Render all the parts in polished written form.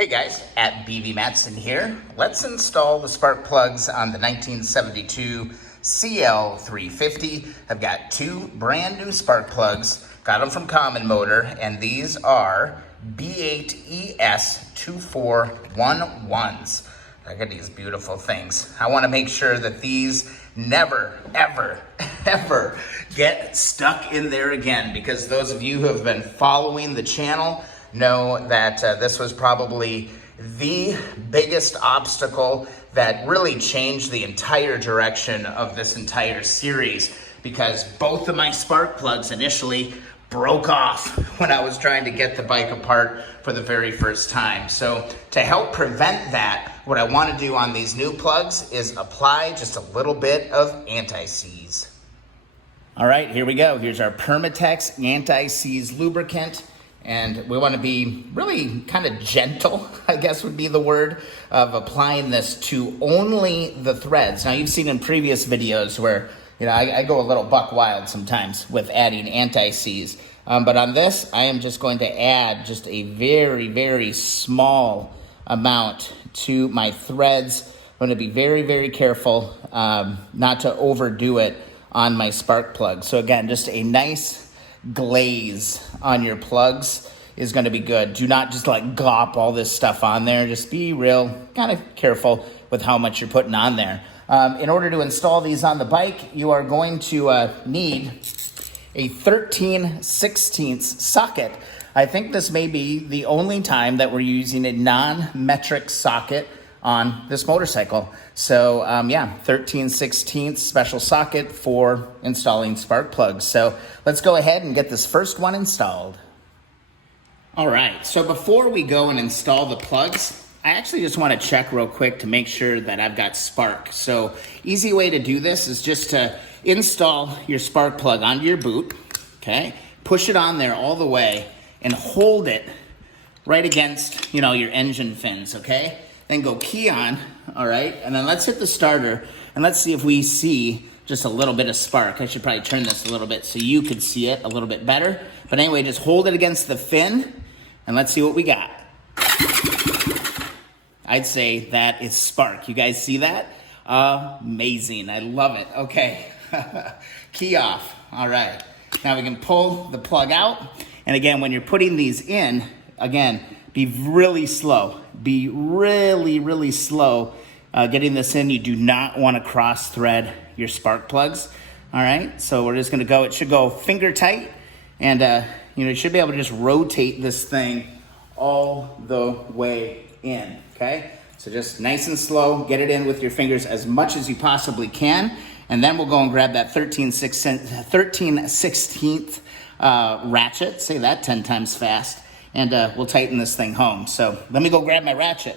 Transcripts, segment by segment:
Hey guys, at BV Matson here. Let's install the spark plugs on the 1972 CL350. I've got two brand new spark plugs. Got them from Common Motor, and these are B8ES2411s. Look at these beautiful things. I want to make sure that these never, ever, ever get stuck in there again, because those of you who have been following the channel know that this was probably the biggest obstacle that really changed the entire direction of this entire series, because both of my spark plugs initially broke off when I was trying to get the bike apart for the very first time. So to help prevent that, what I want to do on these new plugs is apply just a little bit of Antiseize. All right, here we go. Here's our Permatex Antiseize lubricant. And we want to be really kind of gentle, I guess would be the word, of applying this to only the threads. Now, you've seen in previous videos where, you know, I go a little buck wild sometimes with adding Antiseize. But on this, I am just going to add just a very, very small amount to my threads. I'm going to be very, very careful not to overdo it on my spark plug. So again, just a nice glaze on your plugs is going to be good. Do not just like glop all this stuff on there. Just be real kind of careful with how much you're putting on there. In order to install these on the bike, you are going to need a 13/16 socket. I think this may be the only time that we're using a non-metric socket on this motorcycle. So yeah, 13/16 special socket for installing spark plugs. So let's go ahead and get this first one installed. All right, so before we go and install the plugs, I actually just want to check real quick to make sure that I've got spark. So easy way to do this is just to install your spark plug onto your boot, okay? Push it on there all the way and hold it right against, you know, your engine fins, okay? Then go key on, all right? And then let's hit the starter and let's see if we see just a little bit of spark. I should probably turn this a little bit so you could see it a little bit better. But anyway, just hold it against the fin and let's see what we got. I'd say that is spark. You guys see that? Amazing, I love it. Okay, key off, all right. Now we can pull the plug out. And again, when you're putting these in, again, be really slow. Be really, really slow getting this in. You do not want to cross thread your spark plugs. All right, so we're just gonna go, it should go finger tight, and you know, you should be able to just rotate this thing all the way in, okay? So just nice and slow, get it in with your fingers as much as you possibly can, and then we'll go and grab that 13/16 ratchet, say that 10 times fast, and we'll tighten this thing home. So let me go grab my ratchet.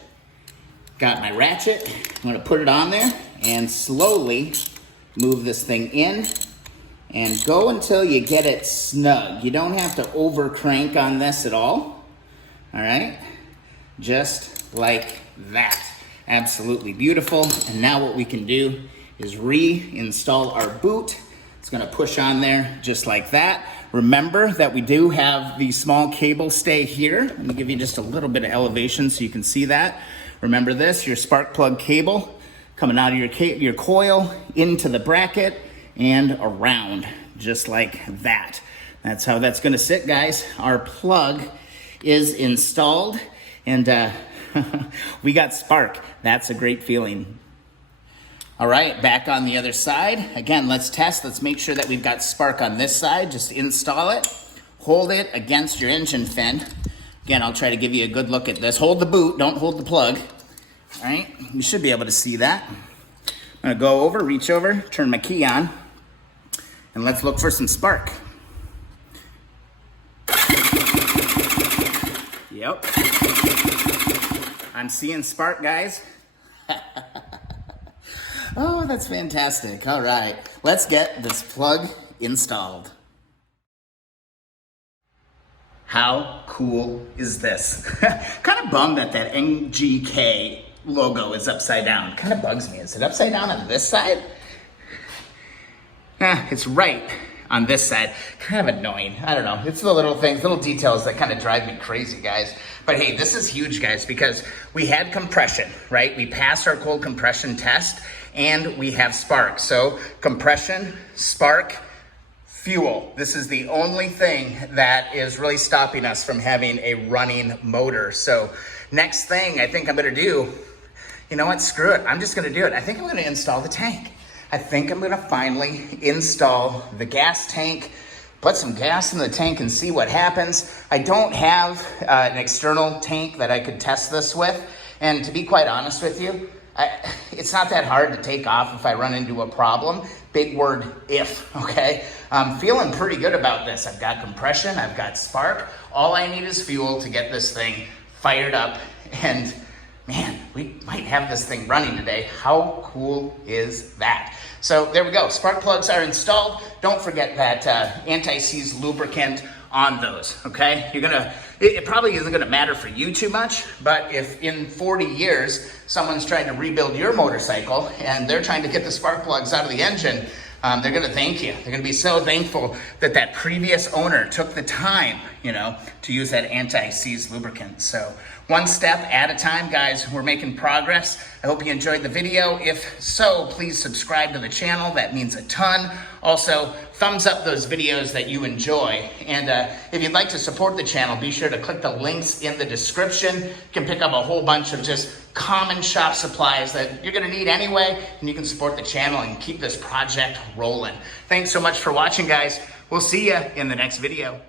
Got my ratchet, I'm gonna put it on there and slowly move this thing in and go until you get it snug. You don't have to over crank on this at all right? Just like that. Absolutely beautiful. And now what we can do is reinstall our boot. It's gonna push on there just like that. Remember that we do have the small cable stay here. Let me give you just a little bit of elevation so you can see that. Remember this, your spark plug cable coming out of your coil into the bracket and around, just like that. That's how that's gonna sit, guys. Our plug is installed, and we got spark. That's a great feeling. All right, back on the other side. Again, let's test. Let's make sure that we've got spark on this side. Just install it. Hold it against your engine fin. Again, I'll try to give you a good look at this. Hold the boot, don't hold the plug. All right, you should be able to see that. I'm gonna go over, reach over, turn my key on, and let's look for some spark. Yep. I'm seeing spark, guys. Oh, that's fantastic. All right, let's get this plug installed. How cool is this? Kind of bummed that that NGK logo is upside down. Kind of bugs me. Is it upside down on this side? It's right on this side. Kind of annoying. I don't know. It's the little things, little details that kind of drive me crazy, guys. But hey, this is huge, guys, because we had compression, right? We passed our cold compression test, and we have spark. So compression, spark, fuel. This is the only thing that is really stopping us from having a running motor. So next thing I think I'm gonna do, you know what, screw it. I'm just gonna do it. I think I'm gonna install the tank. I think I'm gonna finally install the gas tank, put some gas in the tank and see what happens. I don't have an external tank that I could test this with. And to be quite honest with you, it's not that hard to take off if I run into a problem. Big word, if, okay? I'm feeling pretty good about this. I've got compression, I've got spark. All I need is fuel to get this thing fired up. And man, we might have this thing running today. How cool is that? So there we go. Spark plugs are installed. Don't forget that anti-seize lubricant on those, okay? It probably isn't gonna matter for you too much, but if in 40 years, someone's trying to rebuild your motorcycle and they're trying to get the spark plugs out of the engine, they're gonna thank you. They're gonna be so thankful that that previous owner took the time, to use that anti-seize lubricant. So one step at a time, guys, we're making progress. I hope you enjoyed the video. If so, please subscribe to the channel. That means a ton. Also, thumbs up those videos that you enjoy. And if you'd like to support the channel, be sure to click the links in the description. You can pick up a whole bunch of just common shop supplies that you're gonna need anyway, and you can support the channel and keep this project rolling. Thanks so much for watching, guys. We'll see you in the next video.